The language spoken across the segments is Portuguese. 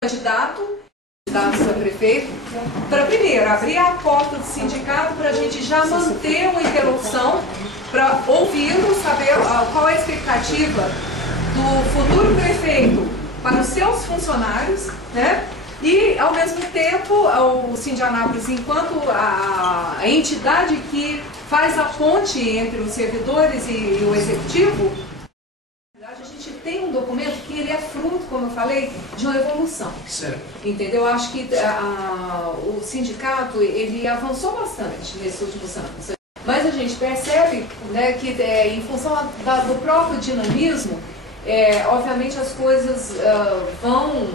candidato a prefeito, para primeiro abrir a porta do sindicato para a gente já manter uma interlocução, para ouvi-lo, saber qual é a expectativa do futuro prefeito para os seus funcionários, né? E, ao mesmo tempo, o Sindianápolis, enquanto a entidade que faz a ponte entre os servidores e o executivo, a gente tem um documento que ele é fruto, como eu falei, de uma evolução. Certo. Entendeu? Eu acho que o sindicato ele avançou bastante nesses últimos anos. Mas a gente percebe, né, que em função do próprio dinamismo, obviamente as coisas vão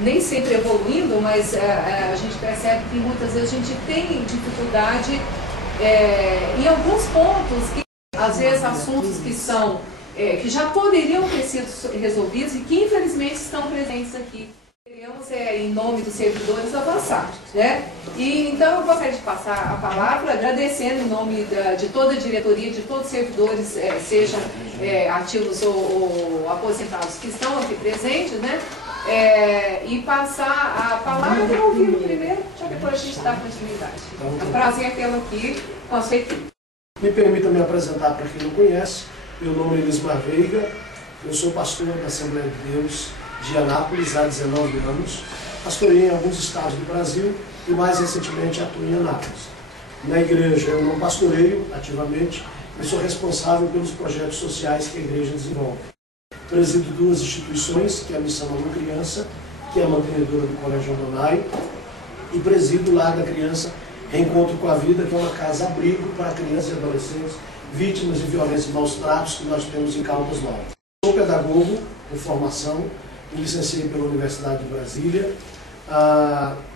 nem sempre evoluindo, mas a gente percebe que muitas vezes a gente tem dificuldade em alguns pontos, que às vezes assuntos que são que já poderiam ter sido resolvidos e que infelizmente estão presentes aqui. Queremos, em nome dos servidores, avançar, né? E então eu gostaria de passar a palavra agradecendo em nome de toda a diretoria, de todos os servidores, sejam ativos ou aposentados que estão aqui presentes, né? E passar a palavra para ouvir o primeiro, para depois a gente dar continuidade. É um prazer tê-lo aqui com a sua equipe. Me permita me apresentar para quem não conhece. Meu nome é Elismar Veiga, eu sou pastor da Assembleia de Deus de Anápolis há 19 anos. Pastorei em alguns estados do Brasil e mais recentemente atuo em Anápolis. Na igreja eu não pastoreio ativamente, mas sou responsável pelos projetos sociais que a igreja desenvolve. Presido duas instituições, que é a Missão Alô Criança, que é a mantenedora do Colégio Adonai, e presido o Lar da Criança Reencontro com a Vida, que é uma casa-abrigo para crianças e adolescentes vítimas de violência e maus tratos que nós temos em Caldas Novas. Sou pedagogo por formação, me licenciei pela Universidade de Brasília,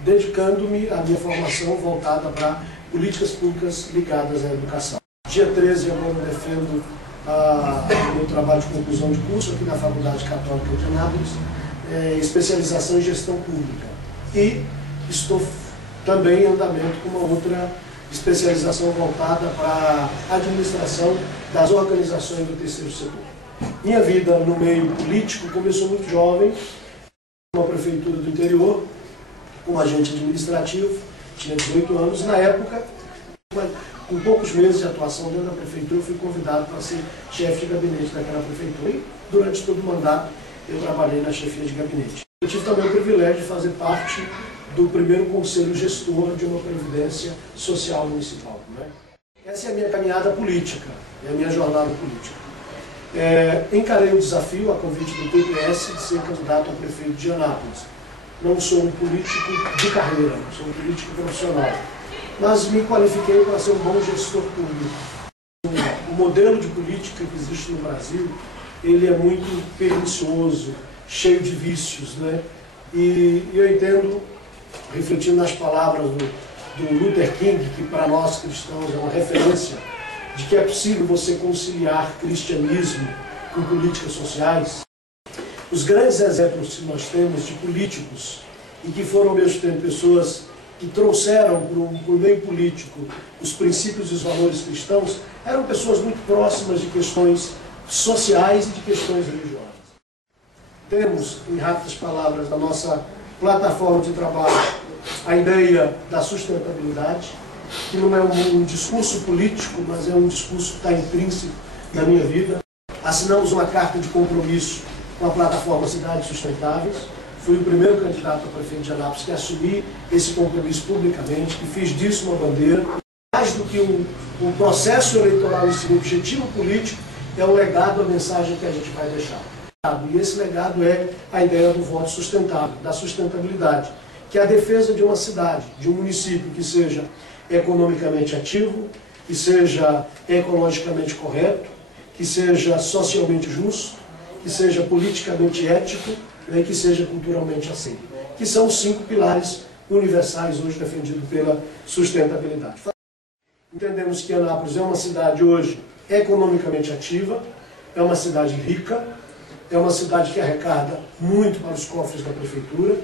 dedicando-me à minha formação voltada para políticas públicas ligadas à educação. Dia 13 agora eu defendo o meu trabalho de conclusão de curso aqui na Faculdade Católica de Anápolis, especialização em gestão pública. E estou também em andamento com uma outra especialização voltada para a administração das organizações do terceiro setor. Minha vida no meio político começou muito jovem, numa prefeitura do interior, como agente administrativo, tinha 18 anos, e na época, com poucos meses de atuação dentro da prefeitura, eu fui convidado para ser chefe de gabinete daquela prefeitura, e durante todo o mandato eu trabalhei na chefia de gabinete. Eu tive também o privilégio de fazer parte do primeiro conselho gestor de uma previdência social municipal. Né? Essa é a minha caminhada política, é a minha jornada política. Encarei o desafio, a convite do PPS, de ser candidato a prefeito de Anápolis. Não sou um político de carreira, sou um político profissional, mas me qualifiquei para ser um bom gestor público. O modelo de política que existe no Brasil, ele é muito pernicioso, cheio de vícios, né? E eu entendo, refletindo nas palavras do Luther King, que para nós cristãos é uma referência, de que é possível você conciliar cristianismo com políticas sociais. Os grandes exemplos que nós temos de políticos, e que foram ao mesmo tempo pessoas que trouxeram para o meio político os princípios e os valores cristãos, eram pessoas muito próximas de questões sociais e de questões religiosas. Temos, em rápidas palavras, na nossa plataforma de trabalho, a ideia da sustentabilidade, que não é um discurso político, mas é um discurso que está intrínseco na minha vida. Assinamos uma carta de compromisso com a plataforma Cidades Sustentáveis. Fui o primeiro candidato a prefeito de Anápolis que assumi esse compromisso publicamente, que fiz disso uma bandeira. Mais do que um processo eleitoral em si, um objetivo político, é o legado, a mensagem que a gente vai deixar. E esse legado é a ideia do voto sustentável, da sustentabilidade, que é a defesa de uma cidade, de um município que seja economicamente ativo, que seja ecologicamente correto, que seja socialmente justo, que seja politicamente ético, e que seja culturalmente aceito. Que são os 5 pilares universais hoje defendidos pela sustentabilidade. Entendemos que Anápolis é uma cidade hoje economicamente ativa, é uma cidade rica, é uma cidade que arrecada muito para os cofres da prefeitura.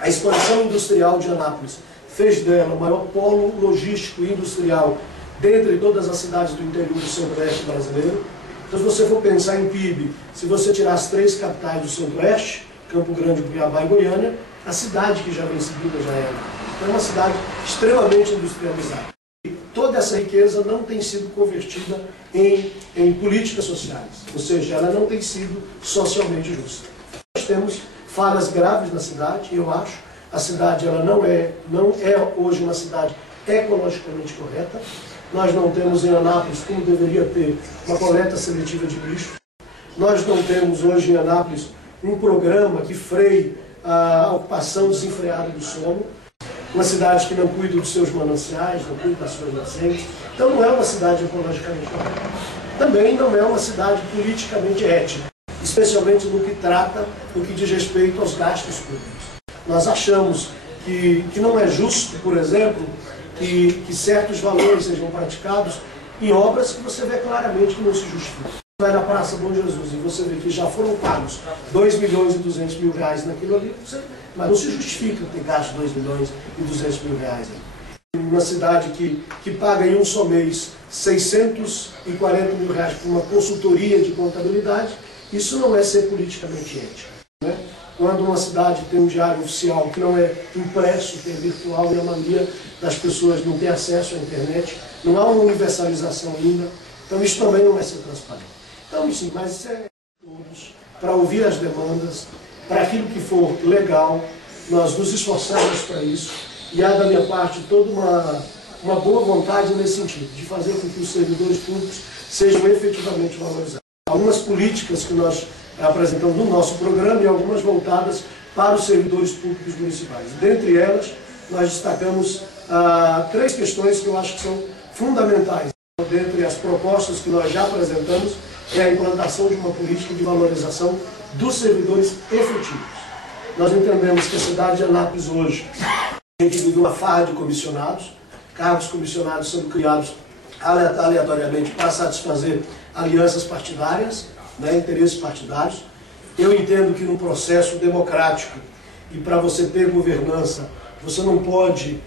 A expansão industrial de Anápolis fez dela o maior polo logístico e industrial dentre todas as cidades do interior do centro-oeste brasileiro. Então, se você for pensar em PIB, se você tirar as 3 capitais do centro-oeste, Campo Grande, Cuiabá e Goiânia, A cidade que já vem seguida já é. Então é uma cidade extremamente industrializada. E toda essa riqueza não tem sido convertida em políticas sociais, ou seja, ela não tem sido socialmente justa. Nós temos falhas graves na cidade, eu acho. A cidade ela não é hoje uma cidade ecologicamente correta. Nós não temos em Anápolis, como deveria ter, uma coleta seletiva de lixo. Nós não temos hoje em Anápolis um programa que freie a ocupação desenfreada do solo. Uma cidade que não cuida dos seus mananciais, não cuida das suas nascentes. Então não é uma cidade ecologicamente correta. Também não é uma cidade politicamente ética, especialmente no que diz respeito aos gastos públicos. Nós achamos que não é justo, por exemplo, que certos valores sejam praticados em obras que você vê claramente que não se justificam. Você vai na Praça Bom Jesus e você vê que já foram pagos 2.200.000 reais naquilo ali, mas não se justifica ter gasto 2.200.000 reais. Uma cidade que paga em um só mês 640.000 reais por uma consultoria de contabilidade, isso não é ser politicamente ético, né? Quando uma cidade tem um diário oficial que não é impresso, que é virtual, e a maioria das pessoas não tem acesso à internet, não há uma universalização ainda, então isso também não é ser transparente. Então, sim, mas isso é todos, para ouvir as demandas, para aquilo que for legal, nós nos esforçamos para isso, e há da minha parte toda uma boa vontade nesse sentido, de fazer com que os servidores públicos sejam efetivamente valorizados. Algumas políticas que nós apresentamos no nosso programa e algumas voltadas para os servidores públicos municipais. Dentre elas, nós destacamos 3 questões que eu acho que são fundamentais. Dentre as propostas que nós já apresentamos, é a implantação de uma política de valorização dos servidores efetivos. Nós entendemos que a cidade de Anápolis hoje, a gente vive uma farra de comissionados, cargos comissionados sendo criados aleatoriamente para satisfazer alianças partidárias, né, interesses partidários. Eu entendo que num processo democrático e para você ter governança, você não pode,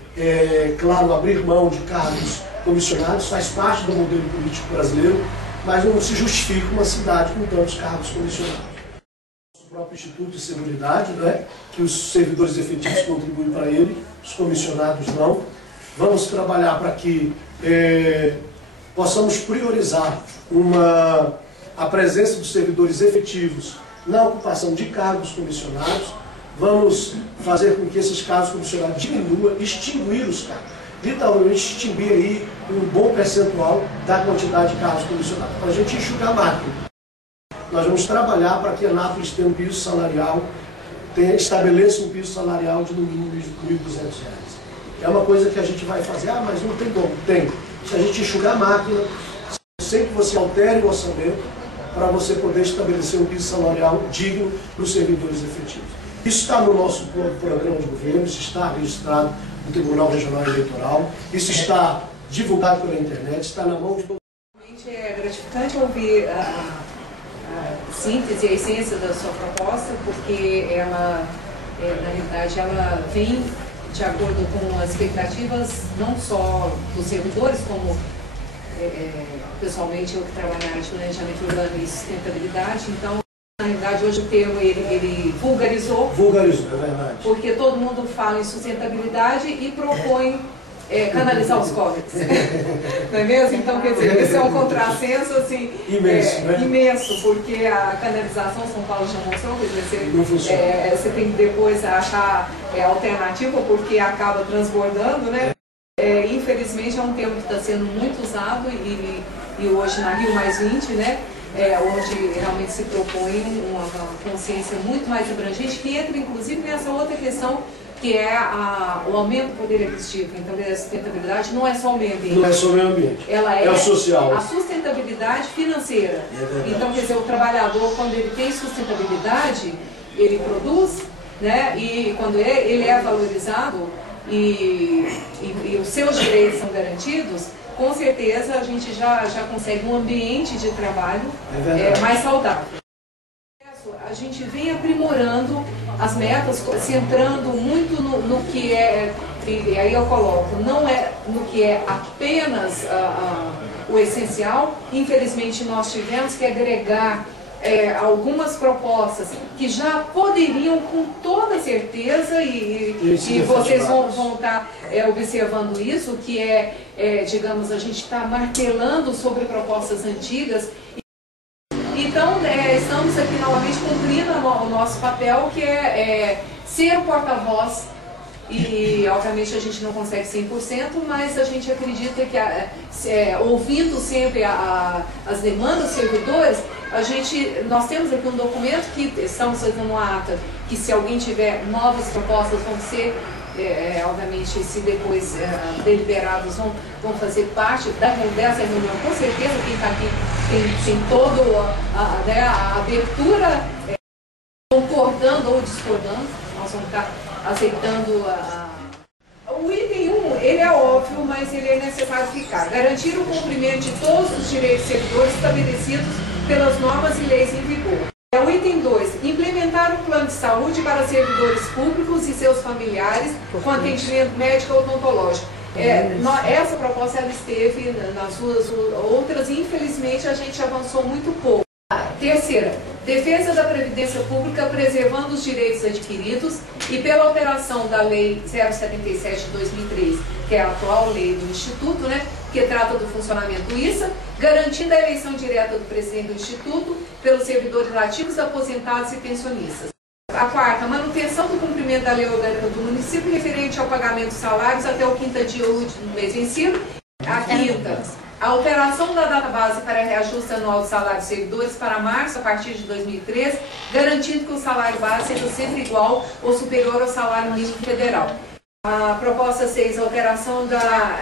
claro, abrir mão de cargos comissionados, faz parte do modelo político brasileiro, mas não se justifica uma cidade com tantos cargos comissionados. O próprio Instituto de Seguridade, né, que os servidores efetivos contribuem para ele, os comissionados não. Vamos trabalhar para que possamos priorizar a presença dos servidores efetivos na ocupação de cargos comissionados. Vamos fazer com que esses cargos comissionados diminuam, extinguir os cargos. Literalmente extinguir aí um bom percentual da quantidade de cargos comissionados, para a gente enxugar a máquina. Nós vamos trabalhar para que a Anápolis tenha um piso salarial, estabeleça um piso salarial de no mínimo R$ 1.200. É uma coisa que a gente vai fazer, mas não tem como. Tem. Se a gente enxugar a máquina, sem que você altere o orçamento, para você poder estabelecer um piso salarial digno para os servidores efetivos. Isso está no nosso programa de governo, isso está registrado no Tribunal Regional Eleitoral, isso está divulgado pela internet, está na mão de todos. Realmente é gratificante ouvir a síntese e a essência da sua proposta, porque ela, na realidade, ela vem de acordo com as expectativas não só dos servidores, como pessoalmente eu que trabalho na área de planejamento urbano e sustentabilidade. Então, na realidade, hoje o termo ele vulgarizou. Vulgarizou, é verdade. Porque todo mundo fala em sustentabilidade e propõe canalizar os córregos. Não é mesmo? Então, quer dizer, esse é um contrassenso assim, imenso, né? Imenso, porque a canalização, São Paulo já mostrou, quer dizer, não funciona. Você tem que depois achar alternativa, porque acaba transbordando, né? Infelizmente é um termo que está sendo muito usado e hoje na Rio Mais 20, né? Onde realmente se propõe uma consciência muito mais abrangente, que entra inclusive nessa outra questão, que é o aumento do poder aquisitivo. Então, a sustentabilidade não é só o meio ambiente. Não é só o meio ambiente, ela é o social. A sustentabilidade financeira. Então, quer dizer, o trabalhador, quando ele tem sustentabilidade, ele produz, né? E quando ele é valorizado e os seus direitos são garantidos, com certeza a gente já consegue um ambiente de trabalho mais saudável. A gente vem aprimorando as metas, centrando muito no que e aí eu coloco, não é no que é apenas o essencial. Infelizmente nós tivemos que agregar algumas propostas que já poderiam com toda certeza, e vocês vão estar observando isso, que digamos, a gente está martelando sobre propostas antigas. Então, estamos aqui novamente cumprindo o nosso papel, que é ser o porta-voz. E, obviamente, a gente não consegue 100%, mas a gente acredita que, ouvindo sempre as demandas dos servidores, nós temos aqui um documento que estamos fazendo uma ata, que se alguém tiver novas propostas, vão ser, obviamente, se depois deliberados, vão fazer parte dessa reunião. Com certeza, quem está aqui tem toda a abertura, concordando ou discordando. Nós vamos estar aceitando o item 1, ele é óbvio, mas ele é necessário ficar. Garantir o cumprimento de todos os direitos de servidores estabelecidos pelas normas e leis em vigor. O item 2, implementar um plano de saúde para servidores públicos e seus familiares com atendimento médico odontológico. Essa proposta ela esteve nas duas outras e infelizmente a gente avançou muito pouco. Terceira, defesa da Previdência Pública preservando os direitos adquiridos e pela alteração da Lei 077 de 2003, que é a atual lei do Instituto, que trata do funcionamento do ISA, garantindo a eleição direta do presidente do Instituto pelos servidores ativos, aposentados e pensionistas. A quarta, manutenção do cumprimento da lei orgânica do município referente ao pagamento de salários até o 5º dia útil do mês vencido. A quinta, a alteração da data base para reajuste anual do salário dos servidores para março a partir de 2013, garantindo que o salário base seja sempre igual ou superior ao salário mínimo federal. A proposta 6, a alteração da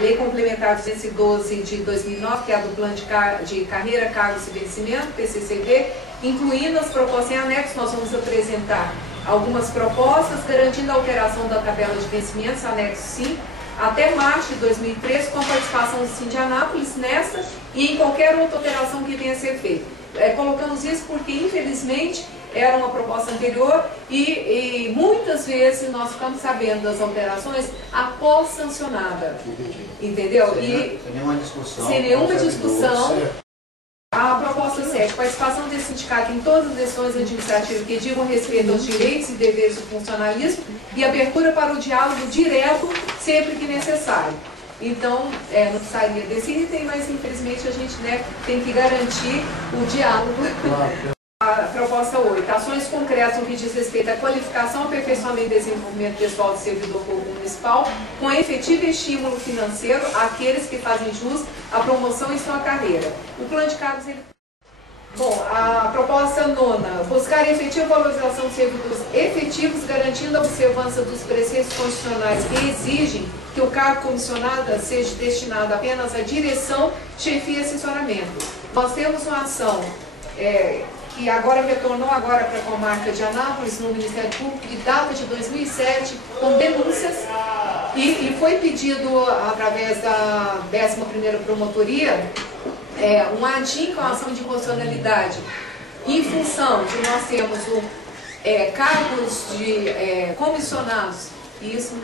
Lei Complementar 212 de 2009, que é a do Plano de Carreira, Cargos e Vencimento, PCCV, incluindo as propostas em anexo. Nós vamos apresentar algumas propostas, garantindo a alteração da tabela de vencimentos, anexo 5, até março de 2013, com a participação do Sim de Anápolis nessa e em qualquer outra alteração que venha a ser feita. Colocamos isso porque, infelizmente, era uma proposta anterior e muitas vezes nós ficamos sabendo das alterações após sancionada. Entendeu? Sem nenhuma discussão. Sem nenhuma discussão. A proposta 7, participação desse sindicato em todas as decisões administrativas que digam respeito aos direitos e deveres do funcionalismo e abertura para o diálogo direto sempre que necessário. Então, não precisaria desse item, mas infelizmente a gente tem que garantir o diálogo. A proposta 8, ações concretas no que diz respeito à qualificação, aperfeiçoamento e desenvolvimento pessoal do servidor público municipal, com efetivo estímulo financeiro àqueles que fazem jus à promoção em sua carreira. O plano de cargos... Bom, a proposta 9, buscar efetiva valorização dos servidores efetivos, garantindo a observância dos preceitos constitucionais que exigem que o cargo comissionado seja destinado apenas à direção, chefia e assessoramento. Nós temos uma ação que agora retornou para a comarca de Anápolis, no Ministério Público, que data de 2007, com denúncias, e foi pedido, através da 11ª Promotoria, um ADIM com a ação de inconstitucionalidade, em função de nós termos cargos de comissionados, e isso,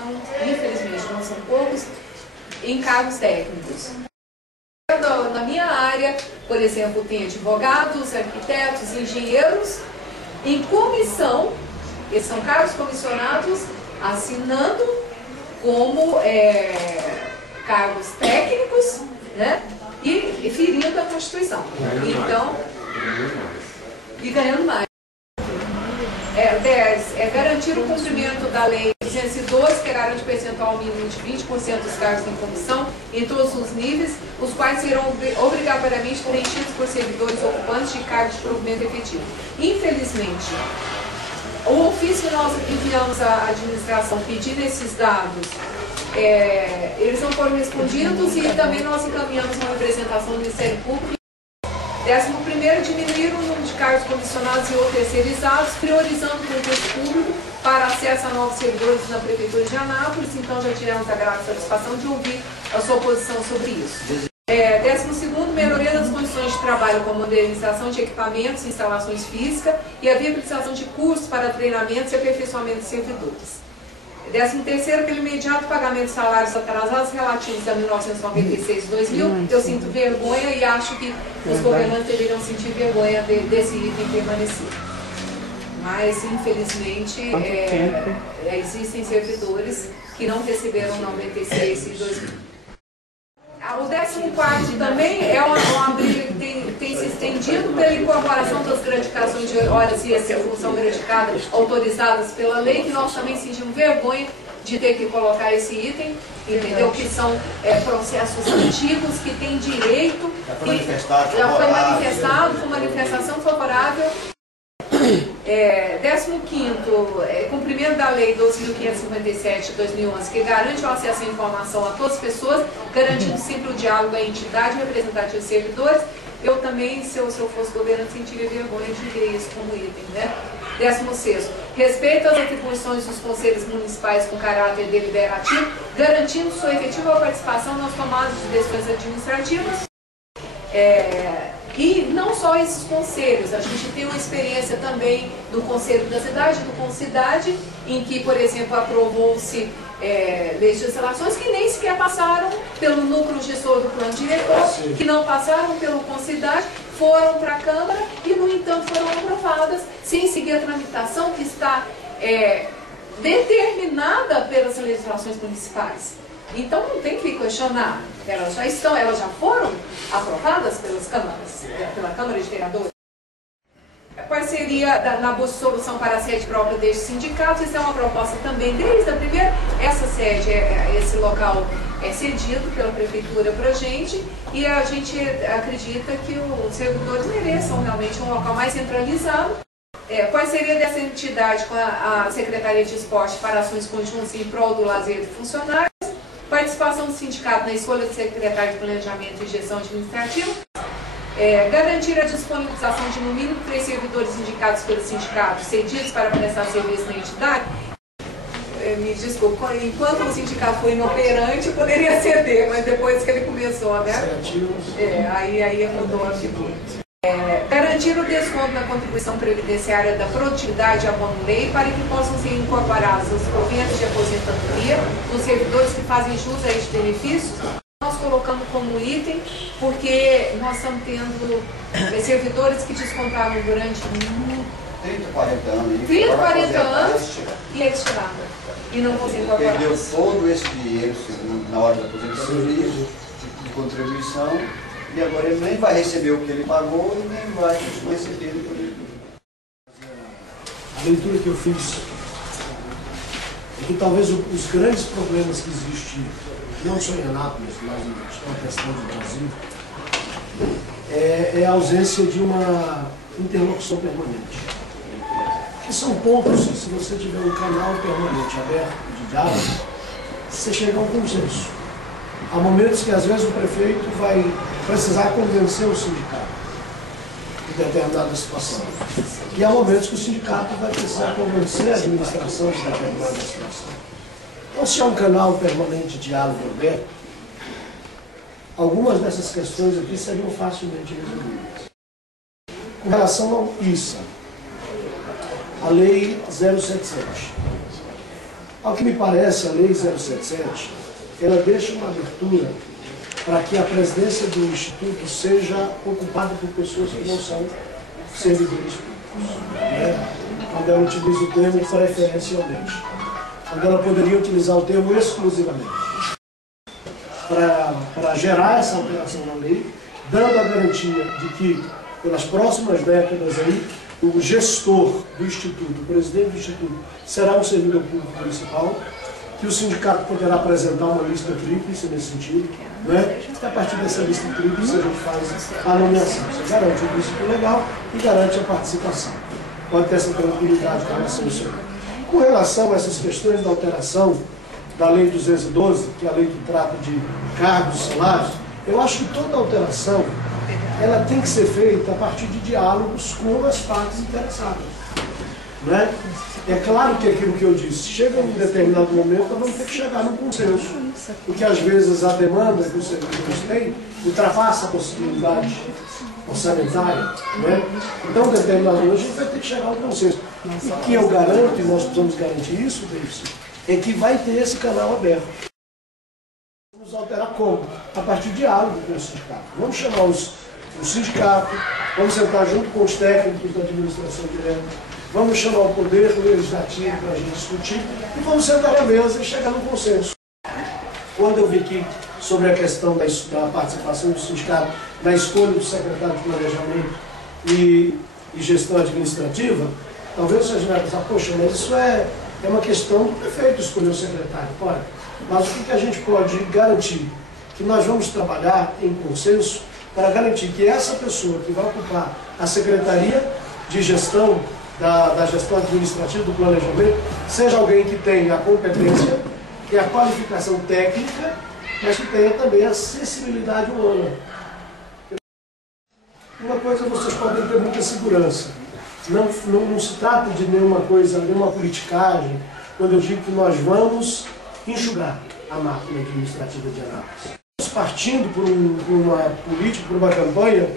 infelizmente, não são poucos, em cargos técnicos. Na minha área, por exemplo, tem advogados, arquitetos, engenheiros, em comissão, eles são cargos comissionados, assinando como cargos técnicos, e ferindo a Constituição. Então, e ganhando mais. 10. Garantir o cumprimento da Lei 212, que garante percentual mínimo de 20% dos cargos em comissão, em todos os níveis, os quais serão obrigatoriamente preenchidos por servidores ocupantes de cargos de provimento efetivo. Infelizmente, o ofício que nós enviamos à administração pedindo esses dados, eles não foram respondidos e também nós encaminhamos uma representação do Ministério Público. 11º, diminuir o número de cargos comissionados e ou terceirizados, priorizando o concurso público para acesso a novos servidores na Prefeitura de Anápolis. Então já tivemos a grata satisfação de ouvir a sua posição sobre isso. 12º, melhoria das condições de trabalho com modernização de equipamentos, instalações físicas e a viabilização de cursos para treinamentos e aperfeiçoamento de servidores. 13º, aquele imediato pagamento de salários atrasados relativos a 1996 e 2000. Eu sinto vergonha e acho que os governantes deveriam sentir vergonha desse item permanecer. Mas, infelizmente, existem servidores que não receberam 96 e 2000. O 14º também é uma briga que tem se estendido pela incorporação das gratificações de horas e essa função gratificada autorizadas pela lei, que nós também sentimos vergonha de ter que colocar esse item, entendeu? Que são processos antigos que têm direito, já foi manifestado com manifestação favorável. 15º, cumprimento da Lei 12.557 de 2011, que garante o acesso à informação a todas as pessoas, garantindo sempre o diálogo à entidade representativa de servidores. Eu também, se eu fosse governante, sentiria vergonha de ver isso como item, né? 16º, respeito às atribuições dos conselhos municipais com caráter deliberativo, garantindo sua efetiva participação nas tomadas de decisões administrativas. E não só esses conselhos, a gente tem uma experiência também do Conselho da Cidade, do Concidade, em que, por exemplo, aprovou-se legislações que nem sequer passaram pelo núcleo gestor do plano diretor, que não passaram pelo Concidade, foram para a Câmara e, no entanto, foram aprovadas sem seguir a tramitação que está determinada pelas legislações municipais. Então não tem que questionar, elas já foram aprovadas pelas câmaras, pela Câmara de Vereadores. Qual seria na busca de solução para a sede própria deste sindicato? Isso é uma proposta também desde a primeira. Essa sede, esse local é cedido pela Prefeitura para a gente e a gente acredita que os servidores mereçam realmente um local mais centralizado. Qual seria dessa entidade com a Secretaria de Esporte para ações conjuntas em prol do lazer de funcionários? Participação do sindicato na escolha do secretário de Planejamento e Gestão Administrativa. Garantir a disponibilização de no mínimo 3 servidores indicados pelo sindicato cedidos para prestar serviço na entidade. Me desculpa, enquanto o sindicato foi inoperante, poderia ceder, mas depois que ele começou, né? Aí mudou a figura. Garantir o desconto na contribuição previdenciária da produtividade abono-lei para que possam ser incorporados os proventos de aposentadoria dos servidores que fazem jus a este benefício. Nós colocamos como item porque nós estamos tendo servidores que descontaram durante 30, 40 anos. 30, 40 anos e eles tiraram. E não vão ser incorporados. Perdeu todo esse dinheiro na hora da aposentadoria, de contribuição. E agora ele nem vai receber o que ele pagou e nem vai receber o que ele pagou. A leitura que eu fiz é que talvez os grandes problemas que existem, não só em Anápolis, mas em toda a questão do Brasil, é a ausência de uma interlocução permanente. Que são pontos, se você tiver um canal permanente aberto de diálogo, você chega a um consenso. Há momentos que, às vezes, o prefeito vai precisar convencer o sindicato de determinada situação. E há momentos que o sindicato vai precisar convencer a administração de determinada situação. Então, se há um canal permanente de diálogo aberto, algumas dessas questões aqui seriam facilmente resolvidas. Com relação ao ISA, a Lei 077. Ao que me parece, a Lei 077, ela deixa uma abertura para que a presidência do Instituto seja ocupada por pessoas que não são servidores públicos. Quando ela utiliza o termo preferencialmente. Quando ela poderia utilizar o termo exclusivamente. Para gerar essa alteração na lei, dando a garantia de que, pelas próximas décadas aí, o gestor do Instituto, o presidente do Instituto, será um servidor público municipal, que o sindicato poderá apresentar uma lista tríplice nesse sentido, né? E a partir dessa lista tríplice a gente faz a nomeação. Você garante o princípio legal e garante a participação. Pode ter essa tranquilidade com relação a isso. Com relação a essas questões da alteração da Lei 212, que é a lei que trata de cargos e salários, eu acho que toda alteração ela tem que ser feita a partir de diálogos com as partes interessadas. Né? É claro que aquilo que eu disse, chega em um determinado momento, nós vamos ter que chegar num consenso. Porque às vezes a demanda que os servidores têm ultrapassa a possibilidade orçamentária. Né? Então, em determinado momento, a gente vai ter que chegar a um consenso. E que eu garanto, e nós precisamos garantir isso, Davidson, em que vai ter esse canal aberto. Vamos alterar como? A partir de diálogo com o sindicato. Vamos chamar o sindicato, vamos sentar junto com os técnicos da administração direta, vamos chamar o poder legislativo para a gente discutir e vamos sentar na mesa e chegar num consenso. Quando eu vi aqui sobre a questão da participação do sindicato na escolha do secretário de Planejamento e Gestão Administrativa, talvez a gente vai pensar, poxa, mas isso é uma questão do prefeito escolher o secretário. Olha, mas o que a gente pode garantir? Que nós vamos trabalhar em consenso para garantir que essa pessoa que vai ocupar a Secretaria de Gestão, da Gestão Administrativa do Planejamento, seja alguém que tenha a competência e a qualificação técnica, mas que tenha também a sensibilidade humana. Uma coisa vocês podem ter muita segurança. Não se trata de nenhuma coisa, nenhuma politicagem, quando eu digo que nós vamos enxugar a máquina administrativa de Anápolis. Estamos partindo por uma política, por uma campanha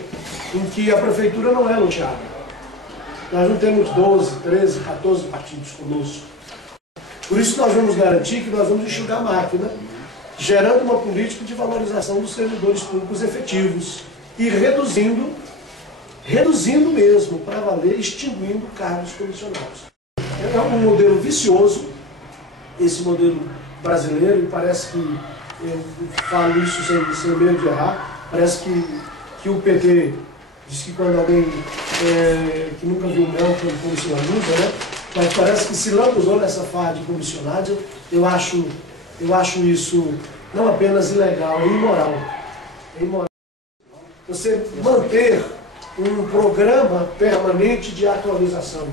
em que a prefeitura não é loteada. Nós não temos 12, 13, 14 partidos conosco. Por isso nós vamos garantir que nós vamos enxugar a máquina, gerando uma política de valorização dos servidores públicos efetivos e reduzindo mesmo, para valer, extinguindo cargos comissionados. É um modelo vicioso, esse modelo brasileiro, e parece que, eu falo isso sem medo de errar, parece que o PT diz que quando alguém que nunca viu mel, quando comissionado, né? Mas parece que se lambuzou nessa farra de comissionados. Eu acho isso não apenas ilegal, é imoral. É imoral. Você manter um programa permanente de atualização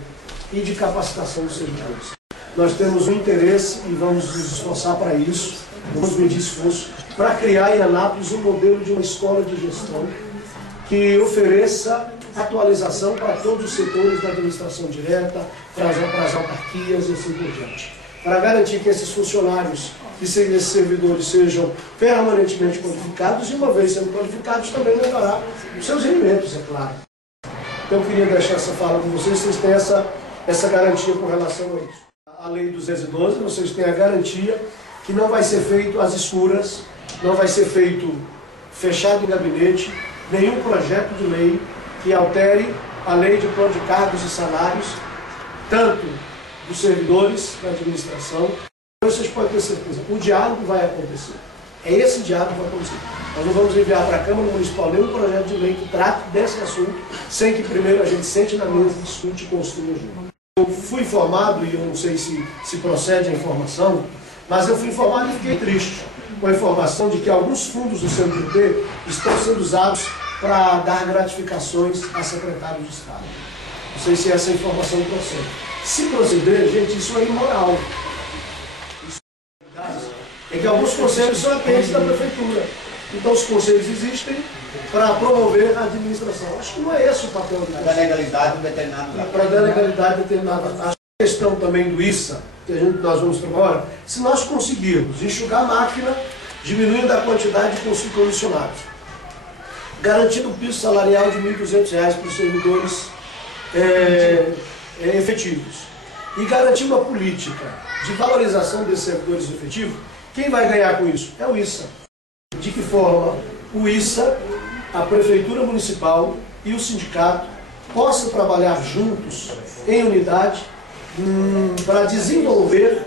e de capacitação dos servidores. Nós temos um interesse e vamos nos esforçar para isso, vamos medir esforço, para criar em Anápolis um modelo de uma escola de gestão que ofereça atualização para todos os setores da administração direta, para as autarquias e assim por diante. Para garantir que esses funcionários e esses servidores sejam permanentemente qualificados e, uma vez sendo qualificados, também melhorar os seus rendimentos, é claro. Então eu queria deixar essa fala com vocês têm essa garantia com relação a isso. A Lei 212, vocês têm a garantia que não vai ser feito às escuras, não vai ser feito fechado em gabinete, nenhum projeto de lei que altere a lei de plano de cargos e salários, tanto dos servidores da administração. Vocês podem ter certeza, o diálogo vai acontecer. É esse diálogo que vai acontecer. Nós não vamos enviar para a Câmara Municipal nenhum projeto de lei que trate desse assunto, sem que primeiro a gente sente na mesa, discute e construa junto. Eu fui informado, e eu não sei se procede a informação, mas eu fui informado e fiquei triste com a informação de que alguns fundos do CNPq estão sendo usados para dar gratificações a secretários de Estado. Não sei se essa informação procede. Se proceder, gente, isso é imoral. É que alguns conselhos são apenas da prefeitura. Então os conselhos existem para promover a administração. Acho que não é esse o papel do conselho. Para dar legalidade determinada. Para dar legalidade determinada. A questão também do ISA, que nós vamos agora, se nós conseguirmos enxugar a máquina, diminuindo a quantidade de comissionados, garantindo o piso salarial de R$ 1.200 para os servidores efetivos, e garantir uma política de valorização desses servidores efetivos, quem vai ganhar com isso? É o ISA. De que forma o ISA, a Prefeitura Municipal e o sindicato possam trabalhar juntos, em unidade, para desenvolver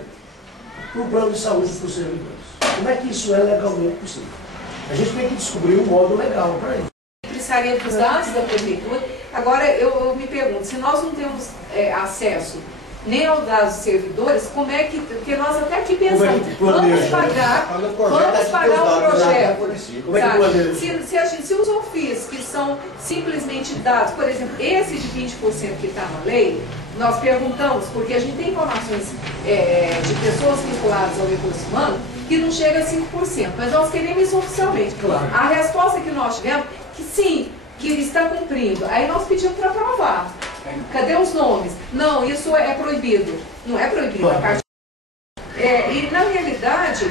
um plano de saúde para os servidores. Como é que isso é legalmente possível? A gente tem que descobrir um modo legal para isso. Precisaria dos dados da Prefeitura. Agora, eu me pergunto, se nós não temos acesso nem aos dados dos servidores, como é que... Porque nós até aqui pensamos, vamos pagar o projeto. Como é que planeja? Se os ofícios que são simplesmente dados, por exemplo, esse de 20% que está na lei, nós perguntamos, porque a gente tem informações de pessoas vinculadas ao recurso humano que não chega a 5%, mas nós queremos isso oficialmente. Claro. A resposta que nós tivemos, que sim, que ele está cumprindo. Aí nós pedimos para aprovar. Cadê os nomes? Não, isso é proibido. Não é proibido. E na realidade,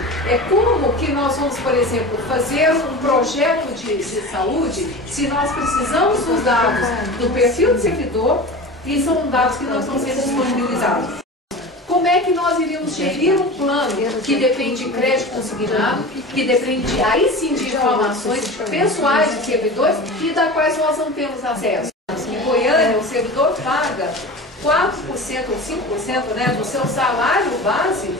como que nós vamos, por exemplo, fazer um projeto de saúde se nós precisamos dos dados do perfil do servidor e são dados que não estão sendo disponibilizados? Como é que que nós iríamos gerir um plano que depende de crédito consignado, que depende aí sim de informações pessoais dos servidores e das quais nós não temos acesso. Em Goiânia, o servidor paga 4% ou 5%, né, do seu salário base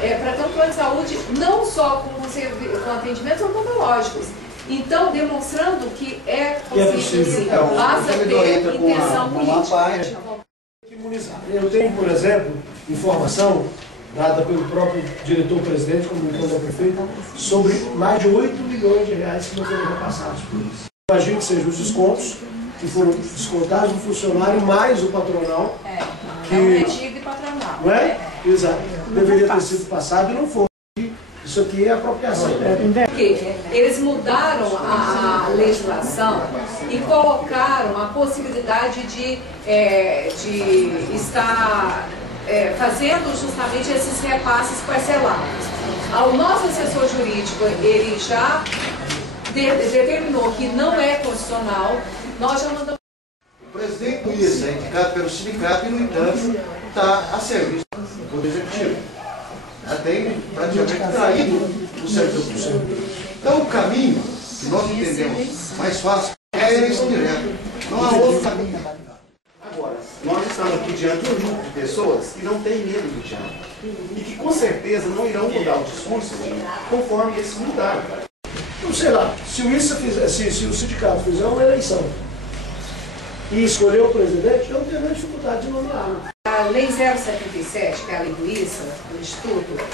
para ter um plano de saúde, não só com atendimentos odontológicos. Então, demonstrando que é possível, basta ter intenção política. Eu tenho, por exemplo, informação dada pelo próprio diretor-presidente, comunicando ao prefeito, sobre mais de 8 milhões de reais que não foram repassados por isso. Imagino que sejam os descontos que foram descontados do funcionário mais o patronal. É um retido patronal. Não é? Exato. Deveria ter sido passado e não foi. Isso aqui é apropriação. Porque eles mudaram a legislação e colocaram a possibilidade de estar fazendo justamente esses repasses parcelados. O nosso assessor jurídico, ele já determinou que não é constitucional. Nós já mandamos. O presidente do ISA é indicado pelo sindicato e, no entanto, está a serviço do Poder Executivo. Já tem praticamente traído o servidor público. Então, o caminho que nós entendemos mais fácil é a eleição direta. Não há outro caminho. Agora, nós estamos aqui diante de um grupo de pessoas que não tem medo do diálogo e que, com certeza, não irão mudar o discurso conforme eles mudaram. Não sei lá, se o ISA fizer, se o sindicato fizer uma eleição e escolher o presidente, eu não tenho dificuldade de nomeá-lo. A Lei 077, que é a lei do ISA, do Instituto,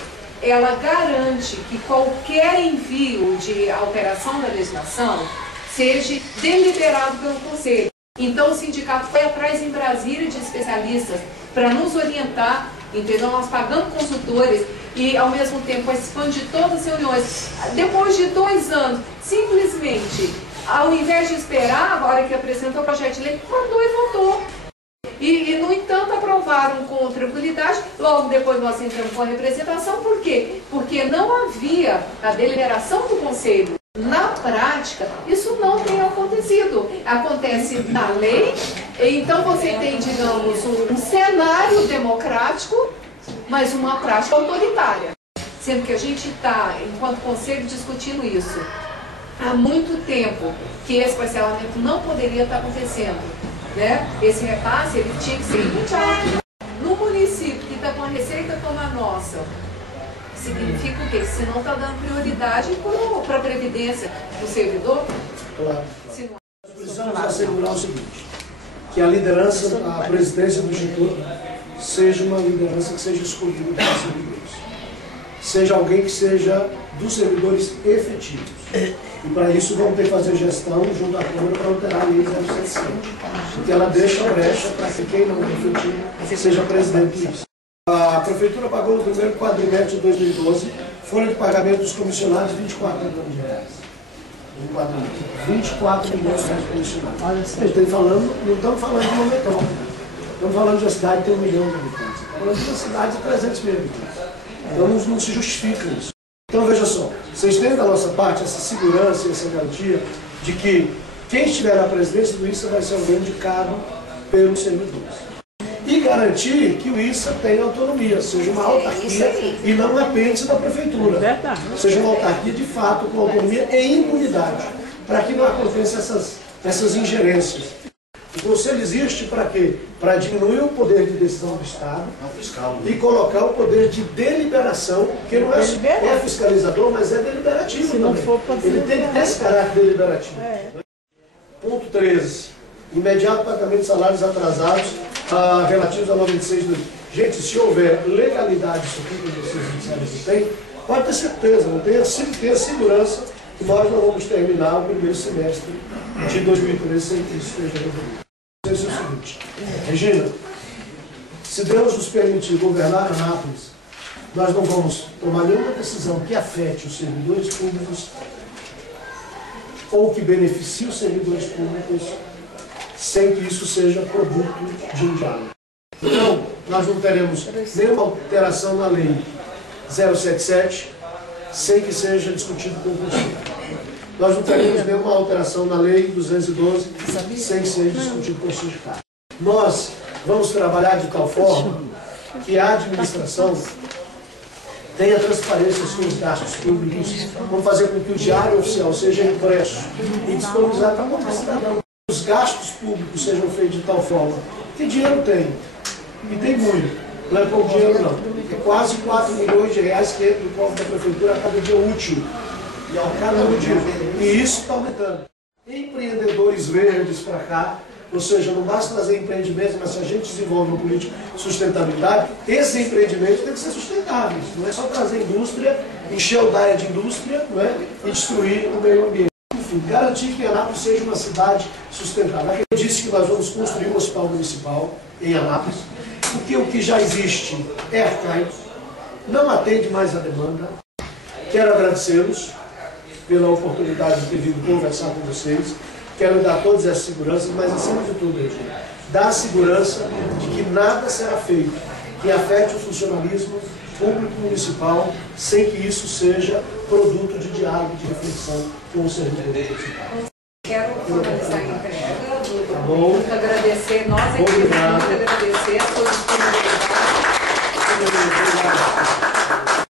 ela garante que qualquer envio de alteração da legislação seja deliberado pelo Conselho. Então o sindicato foi atrás em Brasília de especialistas para nos orientar, entendeu? Nós pagamos consultores e ao mesmo tempo participando de todas as reuniões. Depois de 2 anos, simplesmente, ao invés de esperar, agora que apresentou o projeto de lei, mandou e votou. E, no entanto, aprovaram com tranquilidade. Logo depois nós entramos com a representação. Por quê? Porque não havia a deliberação do Conselho. Na prática, isso não tem acontecido. Acontece na lei, então você tem, digamos, um cenário democrático, mas uma prática autoritária. Sendo que a gente está, enquanto Conselho, discutindo isso há muito tempo, que esse parcelamento não poderia estar acontecendo. Né? Esse repasse ele tinha que ser imediato. No município que está com a receita como a nossa, significa o quê? Se não está dando prioridade para a previdência do servidor. Claro. Nós precisamos assegurar o seguinte, que a liderança, a presidência do Instituto, seja uma liderança que seja escolhida pelos servidores. Seja alguém que seja dos servidores efetivos. E para isso vamos ter que fazer gestão junto à Câmara para alterar a lei 077. Porque ela deixa a brecha para que quem não é efetivo seja presidente disso. A Prefeitura pagou no primeiro quadrimestre de 2012, folha de pagamento dos comissionados, 24 milhões de reais. 24 milhões de reais comissionados. A gente está falando, não estamos falando de uma metrópole. Estamos falando de uma cidade que tem 1 milhão de habitantes. Estamos falando de uma cidade de 300 mil habitantes. Então não se justifica isso. Então veja só, vocês têm da nossa parte essa segurança e essa garantia de que quem estiver na presidência do ISA vai ser alguém indicado pelos servidores. E garantir que o ISA tenha autonomia, seja uma autarquia e não um apêndice da prefeitura. Seja uma autarquia de fato, com autonomia e impunidade, para que não aconteçam essas ingerências. O Conselho existe para quê? Para diminuir o poder de decisão do Estado e colocar o poder de deliberação, que não é fiscalizador, mas é deliberativo também. Ele tem que ter esse caráter deliberativo. Ponto 13. Imediato pagamento de salários atrasados relativos a 96 do... Gente, se houver legalidade isso aqui que vocês disseram que tem, pode ter certeza, não tenha segurança que nós não vamos terminar o primeiro semestre de 2013 sem que isso esteja resolvido. É o seguinte, Regina, se Deus nos permitir governar Anápolis, nós não vamos tomar nenhuma decisão que afete os servidores públicos ou que beneficie os servidores públicos sem que isso seja produto de um diálogo. Então, nós não teremos nenhuma alteração na lei 077 sem que seja discutido com o Conselho. Nós não teremos nenhuma alteração na lei 212 sem que seja discutido com o sindicato. Nós vamos trabalhar de tal forma que a administração tenha transparência sobre os gastos públicos, vamos fazer com que o diário oficial seja impresso e disponibilizado para qualquer cidadão. Os gastos públicos sejam feitos de tal forma que dinheiro tem, e tem muito, não é pouco dinheiro não, é quase 4 milhões de reais que entra no cofre da prefeitura a cada dia útil, e isso está aumentando. Empreendedores verdes para cá, ou seja, não basta trazer empreendimentos, mas se a gente desenvolve uma política de sustentabilidade, esses empreendimentos têm que ser sustentáveis. Não é só trazer indústria, encher o DAE de indústria, não é? E destruir o meio ambiente. Enfim, garantir que Anápolis seja uma cidade sustentável. Eu disse que nós vamos construir um hospital municipal em Anápolis, porque o que já existe é arcaico, não atende mais à demanda. Quero agradecê-los pela oportunidade de ter vindo conversar com vocês. Quero dar todas essas seguranças, mas acima de tudo, dar a segurança de que nada será feito que afete o funcionalismo público municipal sem que isso seja produto de diálogo, de reflexão com o servidor municipal. Quero formalizar a entrega, muito agradecer, nós aqui muito agradecer a todos